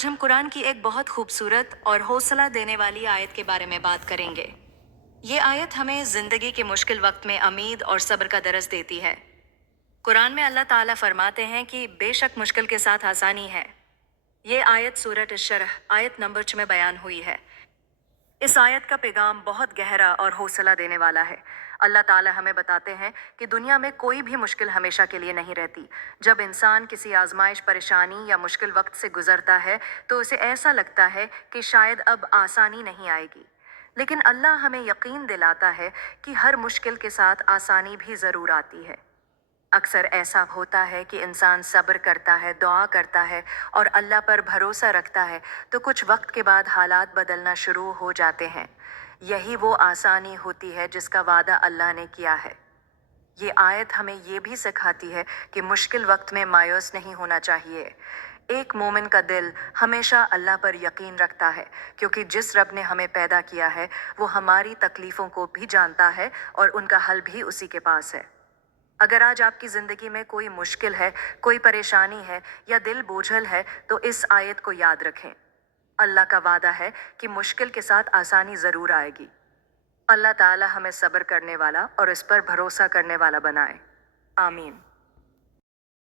आज हम कुरान की एक बहुत खूबसूरत और हौसला देने वाली आयत के बारे में बात करेंगे। ये आयत हमें जिंदगी के मुश्किल वक्त में उम्मीद और सब्र का दर्स देती है। कुरान में अल्लाह ताला फरमाते हैं कि बेशक मुश्किल के साथ आसानी है। ये आयत सूरत अश-शरह आयत नंबर 6 में बयान हुई है। इस आयत का पैगाम बहुत गहरा और हौसला देने वाला है। अल्लाह ताला हमें बताते हैं कि दुनिया में कोई भी मुश्किल हमेशा के लिए नहीं रहती। जब इंसान किसी आजमाइश, परेशानी या मुश्किल वक्त से गुजरता है तो उसे ऐसा लगता है कि शायद अब आसानी नहीं आएगी। लेकिन अल्लाह हमें यकीन दिलाता है कि हर मुश्किल के साथ आसानी भी ज़रूर आती है। अक्सर ऐसा होता है कि इंसान सब्र करता है, दुआ करता है और अल्लाह पर भरोसा रखता है, तो कुछ वक्त के बाद हालात बदलना शुरू हो जाते हैं। यही वो आसानी होती है जिसका वादा अल्लाह ने किया है। ये आयत हमें ये भी सिखाती है कि मुश्किल वक्त में मायूस नहीं होना चाहिए। एक मोमिन का दिल हमेशा अल्लाह पर यकीन रखता है, क्योंकि जिस रब ने हमें पैदा किया है वो हमारी तकलीफ़ों को भी जानता है और उनका हल भी उसी के पास है। अगर आज आपकी ज़िंदगी में कोई मुश्किल है, कोई परेशानी है या दिल बोझल है, तो इस आयत को याद रखें। अल्लाह का वादा है कि मुश्किल के साथ आसानी ज़रूर आएगी। अल्लाह ताला हमें सब्र करने वाला और इस पर भरोसा करने वाला बनाए। आमीन।